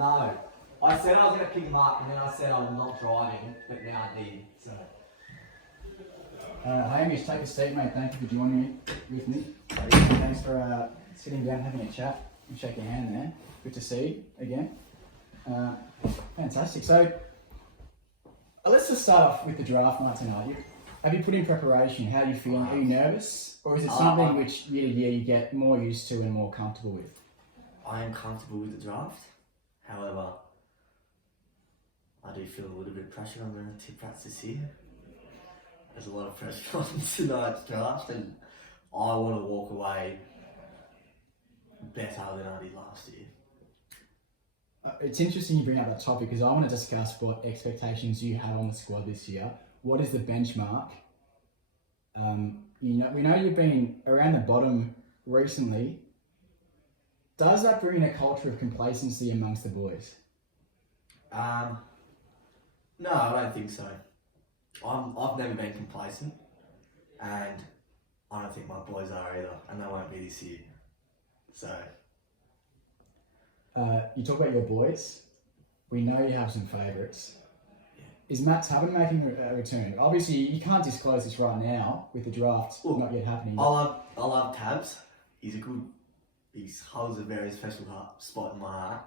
no. I said I was going to pick him up, and then I said I'm not driving, but now I did. So. Hamish, take a seat, mate. Thank you for joining me with me. Thanks for sitting down, having a chat, and shake your hand there. Good to see you again. Fantastic. So let's just start off with the draft night tonight. Have you put in preparation? How are you feeling? Are you nervous, or is it something which year to year you get more used to and more comfortable with? I am comfortable with the draft. However, I do feel a little bit of pressure on the tip rats this year. There's a lot of pressure on tonight's draft, and I want to walk away better than I did last year. It's interesting you bring up that topic because I want to discuss what expectations you have on the squad this year. What is the benchmark? We know you've been around the bottom recently. Does that bring in a culture of complacency amongst the boys? No, I don't think so. I've never been complacent, and I don't think my boys are either, and they won't be this year. So. You talk about your boys. We know you have some favourites. Yeah. Is Matt Tubman making a return? Obviously, you can't disclose this right now with the draft not yet happening. I love Tabs. He holds a very special spot in my heart.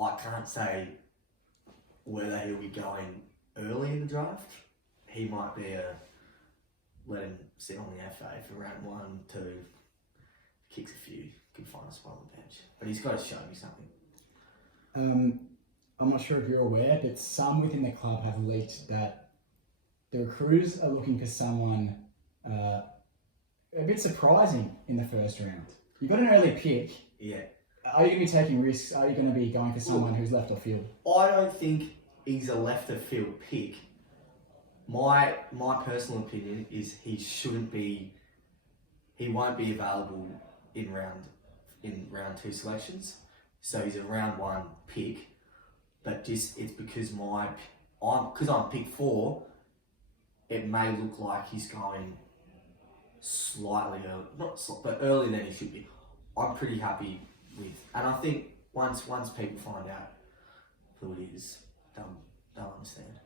I can't say whether he'll be going early in the draft. He might be let him sit on the FA for round 1, 2, kicks a few, could find a spot on the bench. But he's got to show me something. I'm not sure if you're aware, but some within the club have leaked that the recruiters are looking for someone a bit surprising in the first round. You've got an early pick. Yeah. Are you going to be taking risks? Are you going to be going for someone who's left off field? I don't think he's a left of field pick. My personal opinion is he won't be available in round 2 selections. So he's a round 1 pick. But it's because I'm pick 4, it may look like he's going slightly early, but earlier than he should be. I'm pretty happy with, and I think once people find out who it is, they'll understand.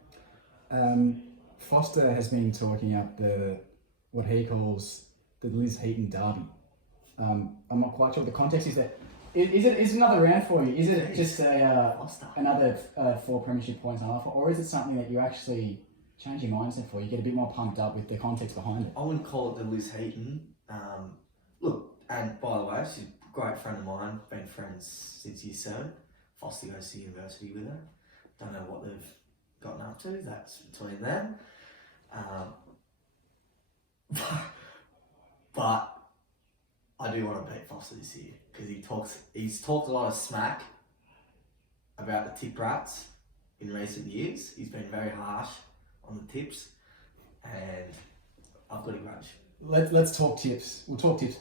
Foster has been talking up what he calls the Liz Heaton derby. I'm not quite sure what the context is that. Is it another round for you? Is it just another 4 premiership points on offer, or is it something that you actually change your mindset for? You get a bit more pumped up with the context behind it. I wouldn't call it the Liz Heaton. Look, and by the way, she's a great friend of mine. Been friends since year 7. Foster goes to university with her. Don't know what they've gotten up to. That's between them. But I do want to beat Foster this year because he's talked a lot of smack about the tip rats in recent years. He's been very harsh on the tips, and I've got a grudge. Let's talk tips. We'll talk tips.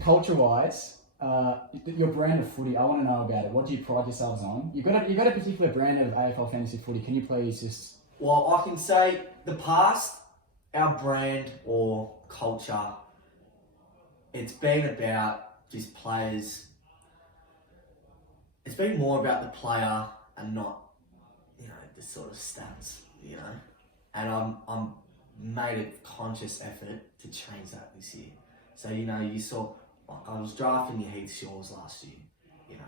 Culture-wise, your brand of footy, I want to know about it. What do you pride yourselves on? You've got a particular brand of AFL fantasy footy. Can you please just... Well, I can say the past, our brand or culture, it's been about just players. It's been more about the player and not, the sort of stats, And I'm made a conscious effort to change that this year. So, you saw, like I was drafting your Heath Shaws last year,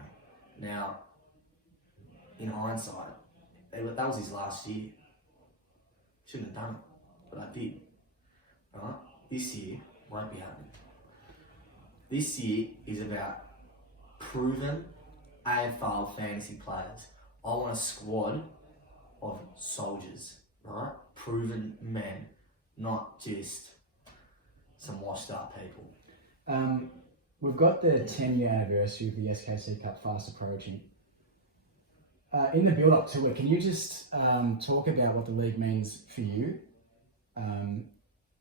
Now, in hindsight, that was his last year. Shouldn't have done it, but I did. Right? This year won't be happening. This year is about proven AFL fantasy players. I want a squad of soldiers, right? Proven men, not just some washed up people. We've got the 10-year anniversary of the SKC Cup fast approaching. In the build-up to it, can you just talk about what the league means for you?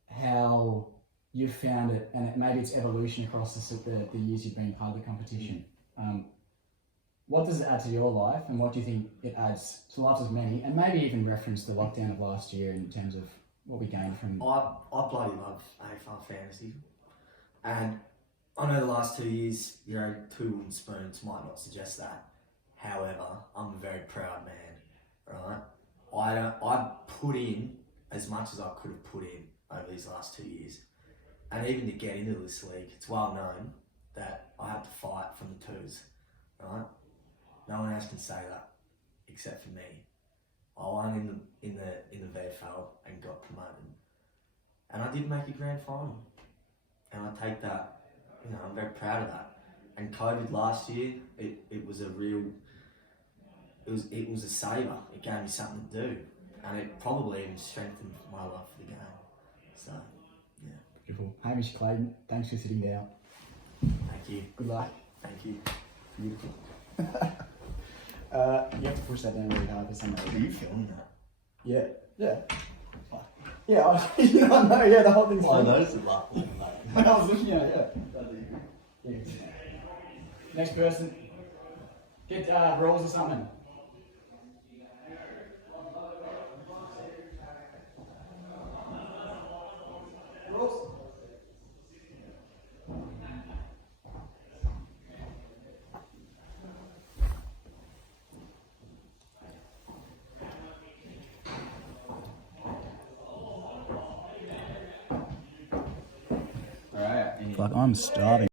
How you've found it, and maybe its evolution across the years you've been part of the competition. What does it add to your life, and what do you think it adds to lives of many, and maybe even reference the lockdown of last year in terms of what we gained from... I bloody love AFL fantasy, and I know the last 2 years, you know, 2 wooden spoons might not suggest that. However, I'm a very proud man, right? I put in as much as I could have put in over these last 2 years. And even to get into this league, it's well known that I had to fight from the twos, right? No one else can say that except for me. I won in the VFL and got promoted, and I did make a grand final, and I take that. You know, I'm very proud of that. And COVID last year, it was a real. It was a saver. It gave me something to do, and it probably even strengthened my love for the game. So, yeah. Beautiful. Hamish Clayton, thanks for sitting down. Thank you. Good luck. Thank you. Beautiful. You have to push that down really hard for some reason. Are you filming that? Yeah. Yeah, you know, no, yeah, the whole thing's Oh, I fine. noticed it last night. When I was looking at it, yeah. Next person. Get rolls or something. Rolls. Alright. Fuck, I'm starving.